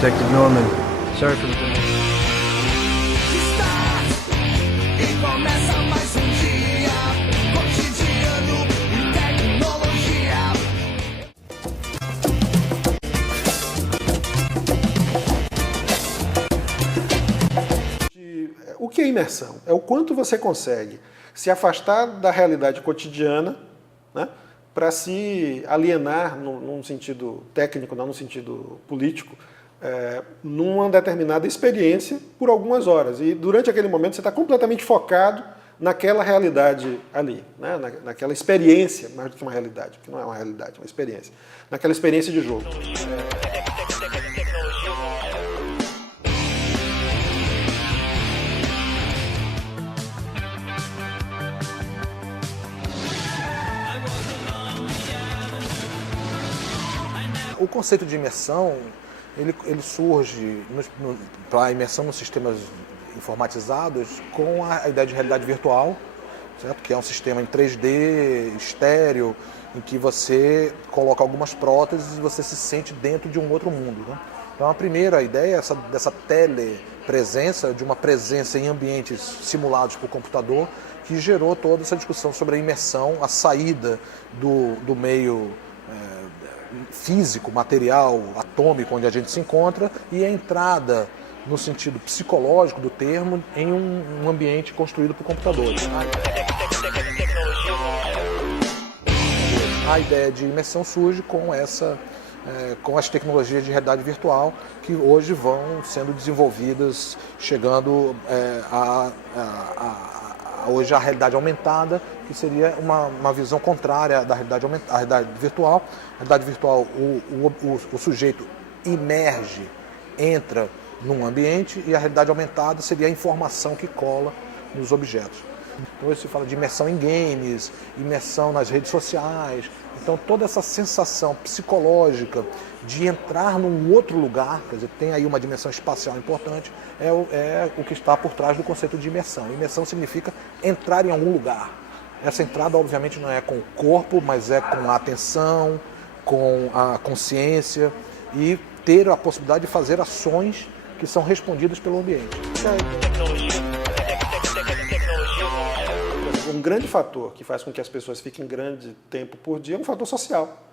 Detective Norman. Sorry for the delay. E começa mais um dia cotidiano em tecnologia. O que é imersão? É o quanto você consegue se afastar da realidade cotidiana, né, para se alienar num sentido técnico, não no sentido político, numa determinada experiência por algumas horas. E durante aquele momento você está completamente focado naquela realidade ali, né, naquela experiência, mais do que uma realidade, que não é uma realidade, é uma experiência, naquela experiência de jogo. O conceito de imersão, ele surge para a imersão nos sistemas informatizados com a ideia de realidade virtual, certo? Que é um sistema em 3D, estéreo, em que você coloca algumas próteses e você se sente dentro de um outro mundo, né? Então a primeira ideia é dessa telepresença, de uma presença em ambientes simulados por computador, que gerou toda essa discussão sobre a imersão, a saída do meio físico, material, atômico, onde a gente se encontra, e a entrada, no sentido psicológico do termo, em um ambiente construído por computadores. A ideia de imersão surge com as tecnologias de realidade virtual, que hoje vão sendo desenvolvidas, chegando hoje a realidade aumentada, que seria uma visão contrária da realidade virtual. A realidade virtual, o sujeito emerge, entra num ambiente, e a realidade aumentada seria a informação que cola nos objetos. Então hoje se fala de imersão em games, imersão nas redes sociais. Então toda essa sensação psicológica de entrar num outro lugar, quer dizer, tem aí uma dimensão espacial importante, é o que está por trás do conceito de imersão. Imersão significa entrar em algum lugar. Essa entrada, obviamente, não é com o corpo, mas é com a atenção, com a consciência, e ter a possibilidade de fazer ações que são respondidas pelo ambiente. Um grande fator que faz com que as pessoas fiquem grande tempo por dia é um fator social.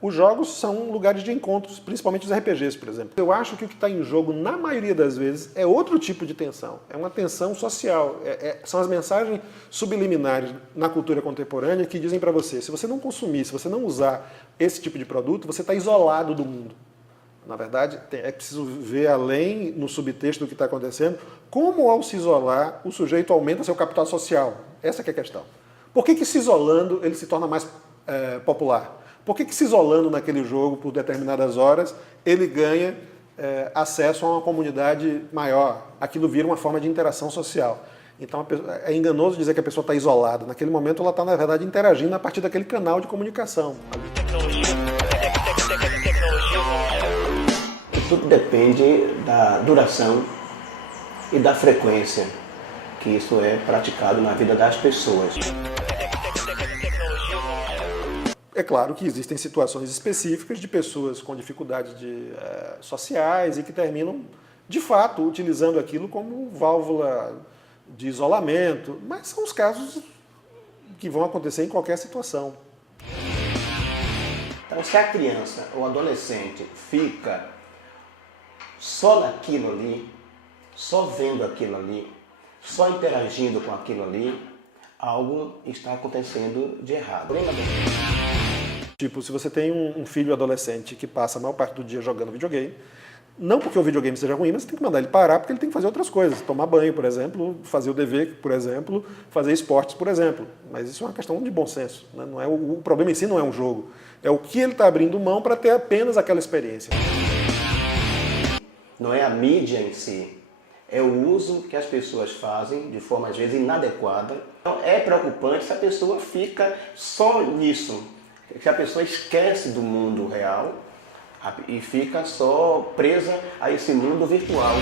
Os jogos são lugares de encontros, principalmente os RPGs, por exemplo. Eu acho que o que está em jogo, na maioria das vezes, é outro tipo de tensão. É uma tensão social. São as mensagens subliminares na cultura contemporânea que dizem para você, se você não consumir, se você não usar esse tipo de produto, você está isolado do mundo. Na verdade, é preciso ver além, no subtexto do que está acontecendo, como ao se isolar, o sujeito aumenta seu capital social. Essa que é a questão. Por que se isolando ele se torna mais popular? Por que se isolando naquele jogo por determinadas horas ele ganha acesso a uma comunidade maior? Aquilo vira uma forma de interação social. Então é enganoso dizer que a pessoa está isolada. Naquele momento ela está, na verdade, interagindo a partir daquele canal de comunicação. Tudo depende da duração e da frequência que isso é praticado na vida das pessoas. É claro que existem situações específicas de pessoas com dificuldades sociais e que terminam, de fato, utilizando aquilo como válvula de isolamento, mas são os casos que vão acontecer em qualquer situação. Então, se a criança ou adolescente fica só naquilo ali, só vendo aquilo ali, só interagindo com aquilo ali, algo está acontecendo de errado. Tipo, se você tem um filho adolescente que passa a maior parte do dia jogando videogame, não porque o videogame seja ruim, mas você tem que mandar ele parar porque ele tem que fazer outras coisas. Tomar banho, por exemplo, fazer o dever, por exemplo, fazer esportes, por exemplo. Mas isso é uma questão de bom senso, né? Não é, o problema em si não é um jogo. É o que ele está abrindo mão para ter apenas aquela experiência. Não é a mídia em si, é o uso que as pessoas fazem de forma, às vezes, inadequada. Então, é preocupante se a pessoa fica só nisso, se a pessoa esquece do mundo real e fica só presa a esse mundo virtual.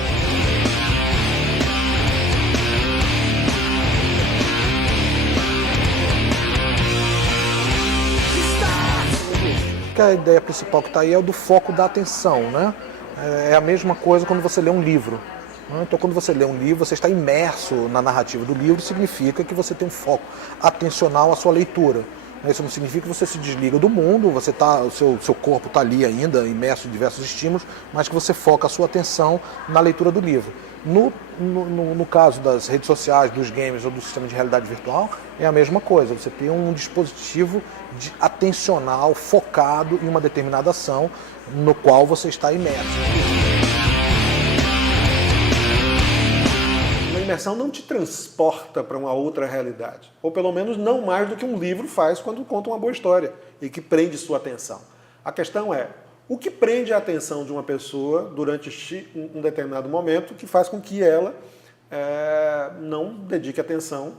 Que a ideia principal que está aí é o do foco da atenção, né? É a mesma coisa quando você lê um livro. Então, quando você lê um livro, você está imerso na narrativa do livro, significa que você tem um foco atencional à sua leitura. Isso não significa que você se desliga do mundo, o seu corpo está ali ainda, imerso em diversos estímulos, mas que você foca a sua atenção na leitura do livro. No caso das redes sociais, dos games ou do sistema de realidade virtual, é a mesma coisa. Você tem um dispositivo atencional focado em uma determinada ação no qual você está imerso. A imersão não te transporta para uma outra realidade, ou pelo menos não mais do que um livro faz quando conta uma boa história e que prende sua atenção. A questão é, o que prende a atenção de uma pessoa durante um determinado momento que faz com que ela não dedique atenção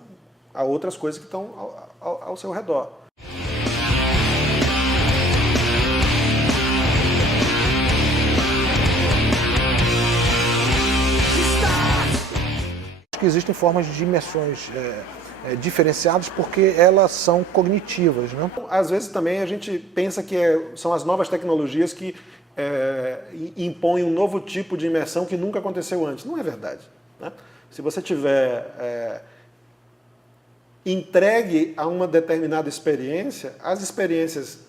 a outras coisas que estão ao seu redor. Que existem formas de imersões diferenciadas porque elas são cognitivas, né? Às vezes também a gente pensa que são as novas tecnologias que impõem um novo tipo de imersão que nunca aconteceu antes. Não é verdade, né? Se você tiver entregue a uma determinada experiência, as experiências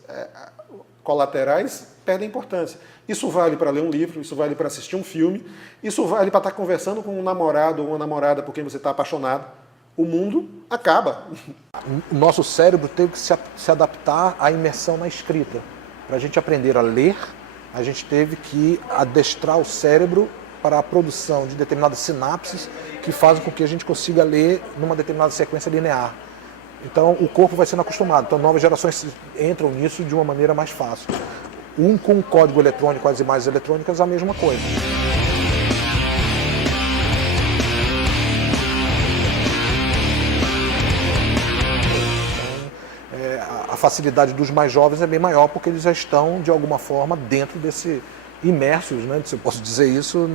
colaterais perdem importância. Isso vale para ler um livro, isso vale para assistir um filme, isso vale para estar conversando com um namorado ou uma namorada por quem você está apaixonado. O mundo acaba. O nosso cérebro teve que se adaptar à imersão na escrita. Para a gente aprender a ler, a gente teve que adestrar o cérebro para a produção de determinadas sinapses que fazem com que a gente consiga ler numa determinada sequência linear. Então o corpo vai sendo acostumado. Então novas gerações entram nisso de uma maneira mais fácil. Com o código eletrônico, as imagens eletrônicas, a mesma coisa. Então, a facilidade dos mais jovens é bem maior porque eles já estão, de alguma forma, dentro desse imersos, né, se eu posso dizer isso,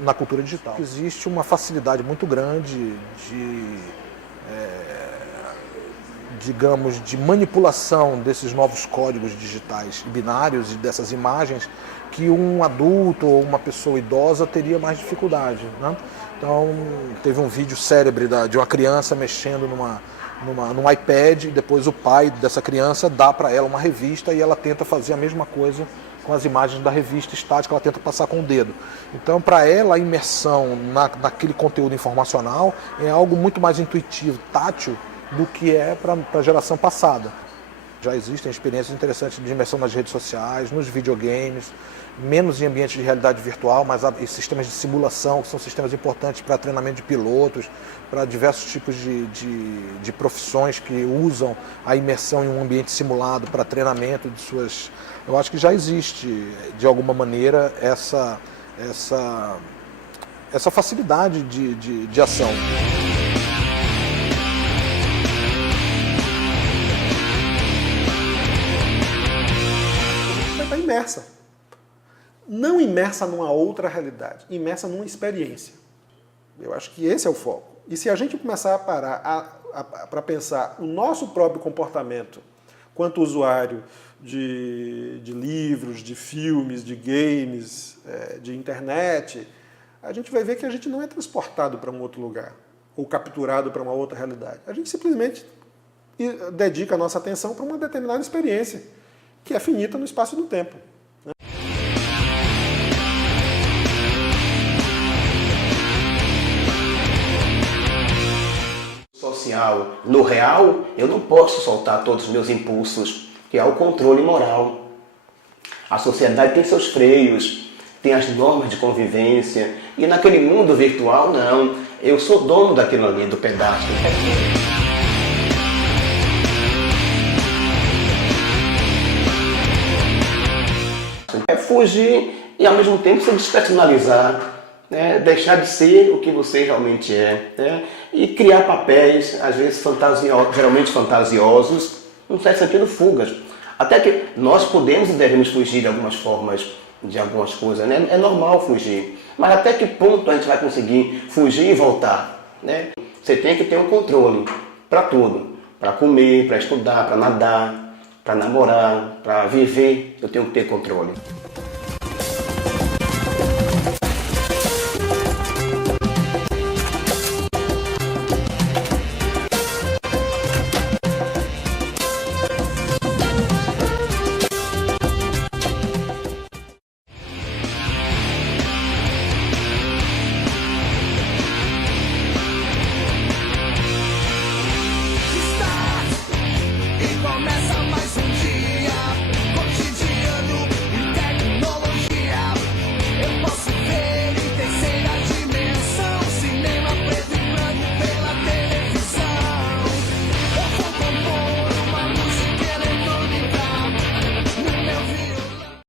na cultura digital. Existe uma facilidade muito grande digamos, de manipulação desses novos códigos digitais binários e dessas imagens que um adulto ou uma pessoa idosa teria mais dificuldade, né? Então, teve um vídeo célebre de uma criança mexendo num iPad e depois o pai dessa criança dá para ela uma revista e ela tenta fazer a mesma coisa com as imagens da revista estática, ela tenta passar com o dedo. Então, para ela, a imersão naquele conteúdo informacional é algo muito mais intuitivo, tátil, do que é para a geração passada. Já existem experiências interessantes de imersão nas redes sociais, nos videogames, menos em ambientes de realidade virtual, mas há sistemas de simulação, que são sistemas importantes para treinamento de pilotos, para diversos tipos de profissões que usam a imersão em um ambiente simulado para treinamento de suas... Eu acho que já existe, de alguma maneira, essa facilidade de ação. Imersa. Não imersa numa outra realidade, imersa numa experiência. Eu acho que esse é o foco. E se a gente começar a parar para pensar o nosso próprio comportamento quanto usuário de livros, de filmes, de games, de internet, a gente vai ver que a gente não é transportado para um outro lugar ou capturado para uma outra realidade. A gente simplesmente dedica a nossa atenção para uma determinada experiência que é finita no espaço e no tempo. Social, no real, eu não posso soltar todos os meus impulsos, que é o controle moral. A sociedade tem seus freios, tem as normas de convivência, e naquele mundo virtual, não. Eu sou dono daquilo ali, do pedaço. É fugir e ao mesmo tempo se despersonalizar, né? Deixar de ser o que você realmente é, né? E criar papéis, às vezes geralmente fantasiosos, num certo sentido fugas. Até que nós podemos e devemos fugir de algumas formas, de algumas coisas, né? É normal fugir, mas até que ponto a gente vai conseguir fugir e voltar, né? Você tem que ter um controle para tudo, para comer, para estudar, para nadar, para namorar, para viver, eu tenho que ter controle.